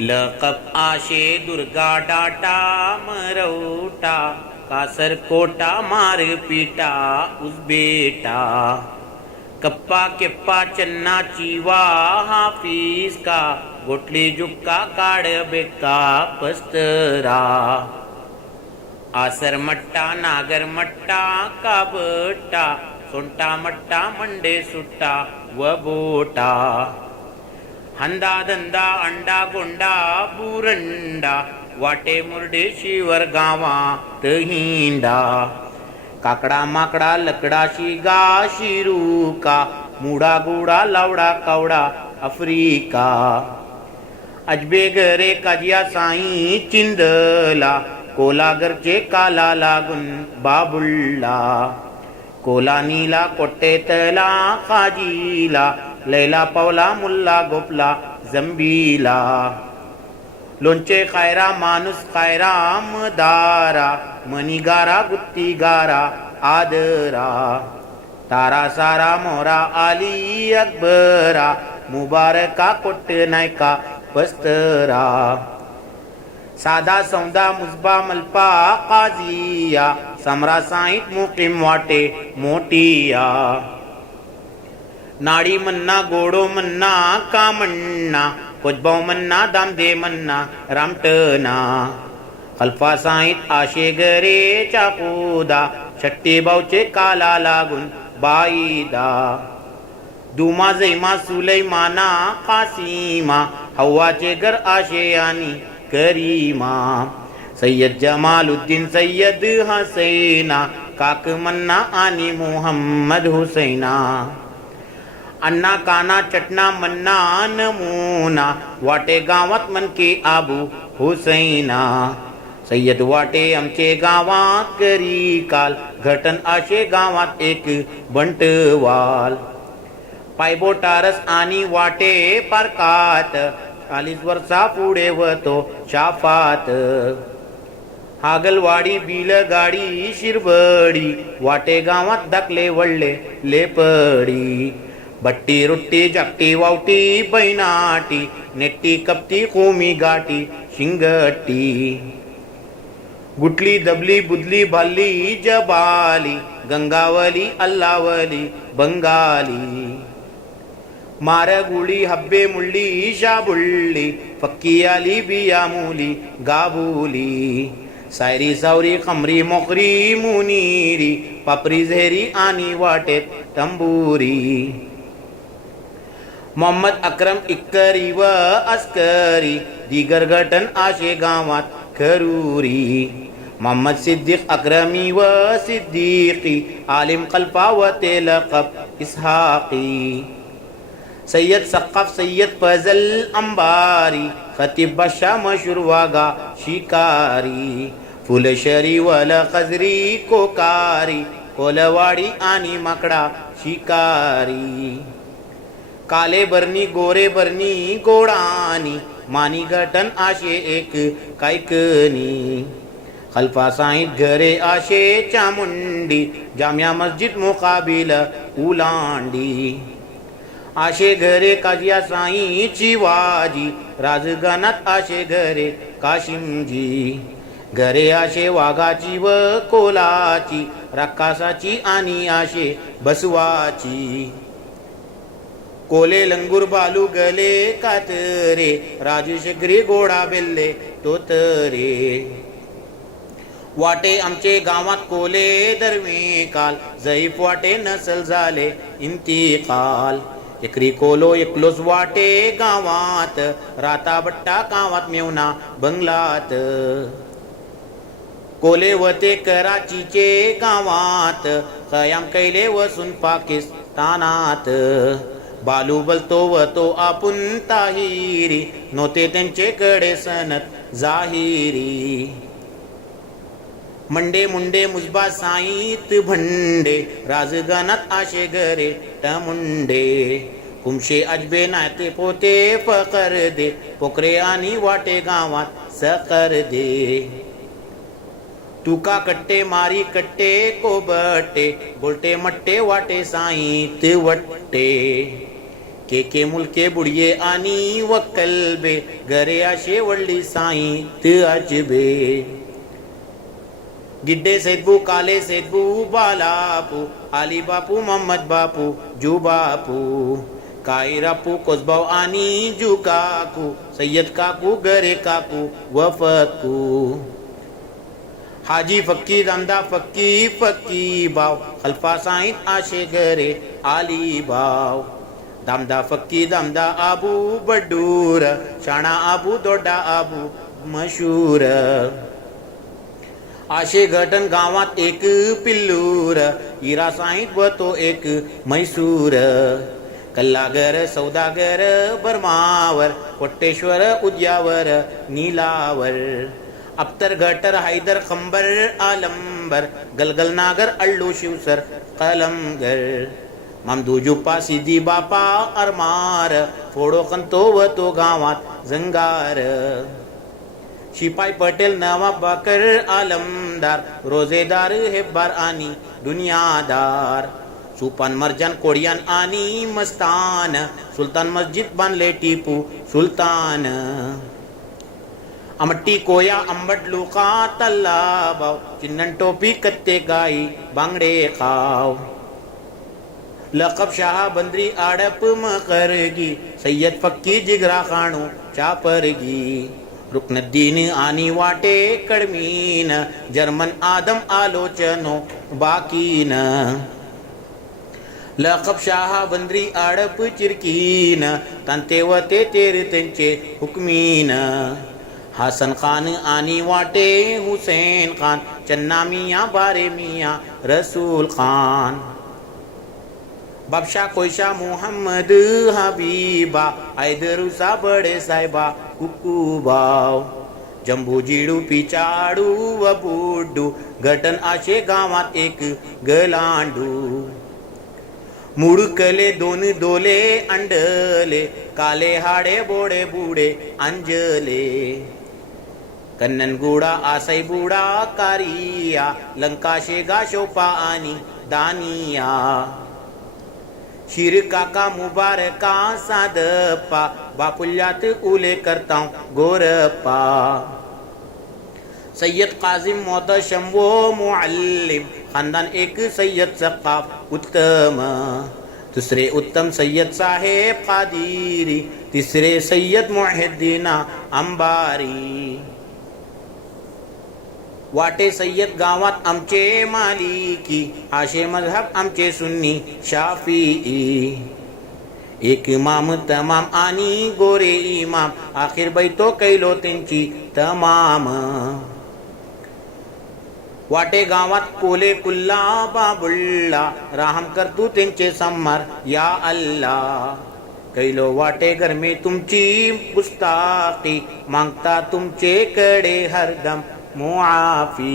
लकप आशे दुर्गा डाटा मरवटा कासरकोटा मारपीटा उजबेटा कप्पा केप्पा चन्ना चीवा हाफिज का गोटली जुक्का काड बेक्का पस्तरा आसर मट्टा नागर मट्टा काबट्टा सोंटा मट्टा मंडे सुट्टा व बोटा हंदा धंदा अंडा गोंडा बुरंडा वाटे मुर्डेशीवर गावा तहिंडा काकडा माकडा लकडा शिगा शिरूका मुडा गुडा लावडा कावडा आफ्रिका अजबे घरे काजिया साई चिंदला कोलागरचे काला लागून बाबुल्ला कोला नीला कोट्टेतला काजीला लैला पावला मुल्ला गोपला जंबीला लोणचे खायरा माणूस खायरा मदारा मनीगारा गुत्तीगारा आदरा तारा सारा मोरा आली अकबरा मुबारका कोट्ट नायका पस्तरा साधा सौदा मुजबा मल्पा काजिया समरा साईत मुकीम वाटे मोटिया नाडी मन्ना गोडो मन्ना कामण्णा कोजबाव मन्ना दामदे मन्ना रामटना अल्फा साईत आशे घरे चाकुदा छट्टी बावचे काला लागून बाईदा दुमा जैमा सुलैमाना कासीमा हव्वाचे घर आशे आणि करीमा सय्यद जमालुद्दीन सय्यद हसैना काक मन्ना आणि मुहम्मद हुसैना अन्ना काना चटना मन्ना नमुना वाटे गावात मनके आबू हुसैना सय्यद वाटे आमचे गावात करी काल घटन आशे गावात एक बंटवाल पायबोटारस आणि वाटे पारकात 40 वर्षा पुढे वतो शाफात हागलवाडी बिलगाडी शिरवडी वाटे गावात दाखले वळले लेपडी बट्टी रुट्टी जागटी वावटी बैनाटी नेट्टी कपटी कोमी गाठी शिंगटी गुटली दबली बुदली भाली जबाली गंगावली अल्लावली बंगाली मारगुळी हब्बे मुळ्ळी शाबुळ्ळी फक्की आली बिया मुली गाबुली सायरी सावरी खमरी मोकरी मुनीरी पापरी झेरी आणि वाटेत तंबुरी मोहम्मद अक्रम इक्करी व अस्करी दिगर गटन आशे गावात खरुरी मोहम्मद सिद्दीक अक्रमी व सिद्दीकी आलिम कल्पा व तेलकब इसहाकी सय्यद सक़ाफ सय्यद फजल अंबारी खतीब बादशाह मशहूर वागा शिकारी फुलशरी वल खजरी कोकारी कोलवाडी आणि माकडा शिकारी काले बरनी गोरे बरनी गोडानी मानी गटन आशे एक कायकनी खल्फा साईत घरे आशे चामुंडी जामिया मस्जिद मुकाबिल उलांडी आशे घरे काजिया साई चिवाजी राजगानात आशे घरे काशिमजी घरे आशे वाघाची व कोलाची राक्षसाची आणि आशे बसवाची कोले लंगूर बालू गले कातरे राजू शकरी गोडा बेल्ले तोतरे वाटे आमचे गावात कोले दरवे काल जैफ वाटे नसल झाले इंतिकाल एकरी कोलो एकलोच वाटे गावात राता बट्टा गावात मेवना बंगलात कोले वते कराचीचे गावात कयाम कैले वसून पाकिस्तानात बालू बलतो व तो आपुन ताहिरी नोते त्यांचे कडे सनत जाहिरी मंडे मुंडे मुजबा साईत भंडे राजगानात आशे घरे टमुंडे कुमशे अजबे नाते पोते फकर दे पोकरे आणि वाटे गावात सकर दे तुका कट्टे मारी कट्टे कोबट्टे बोलटे मट्टे वाटे साईत वट्टे के मुलके बुडिये आणि वकलबे घरे असे वडली साईत अजबे गिड्डे सैदबू काले सैदबू बालापू आली बापू मोहम्मद बापू जू बापू कायरापू कोसबाव आणि जू काकू सय्यद काकू गरे काकू वफकू हाजी फक्की दामदा फक्की फक्की बाव खल्फा साईत आशे घरे आली बाव दामदा फक्की दामदा आबू बडूर शाणा आबू दोडा आबू मशहूर आशे घटन गावात एक पिल्लूर इरा साईत व तो एक मैसूर कल्लागर सौदागर बर्मावर कोट्टेश्वर उद्यावर नीलावर अख्तर गटर हैदर खंबर आलंबर गलगल नागर अल्लू शिवसर कलमगर ममदू जुप्पा सिद्धी बापा अरमार फोडो कंतो व तो गावात जंगार शिपाई पटेल नवाब बकर आलमदार रोजेदार हेब्बार आणि दुनियादार सुपान मर्जान कोडियान आणि मस्तान सुलतान मस्जिद बांधले टिपू सुलतान अमट्टी कोया अंबट लुका तल्लाबाव चिन्नन टोपी कत्ते गाई बांगडे खाव लकब शाह बंदरी आडप मकरगी सय्यद फक्की जिगरा खाणू चापरगी रुकनुद्दीन आणि वाटे कडमीन जर्मन आदम आलोचनो बाकीन लकब शाह बंदरी आडप चिरकीन तंते व ते तेर त्यांचे हुकमीन हसन खान आणि वाटे हुसैन खान चन्ना मियाँ बारे मियाँ रसूल खान बादशाह कोयशा मोहम्मद हबीबा हैदरुसा बडे साहेबा कुकुबाव जंबू जिडू पिचाडू व बुड्डू घटन आशे गावात एक गलांडू मुडकले दोन दोले अंडले काले हाडे बोडे बुडे अंजले कन्ननगुडा आसई बुडा कारिया लंकाशे गाशोपा आणि दानिया शिर काका मुबारका सादप्पा बापुल्यात उले करता गोरप्पा सय्यद काजिम मोहतशम वो मुअल्लिम खानदान एक सय्यद सकाफ उत्तम दुसरे उत्तम सय्यद साहेब कादिरी तिसरे सय्यद मुहिद्दीना अंबारी वाटे सय्यद गावात आमचे मालिकी आशे मजहब आमचे सुन्नी शाफी एक इमाम तमाम आणि गोरे इमाम आखिर बैतो कैलो त्यांची तमाम वाटे गावात कोले कुल्ला बाबुल्ला राहम करतू त्यांचे सम्मार या अल्लाह कैलो वाटे घर में तुमची गुस्ताखी मागता तुमचे कडे हरदम मुआफी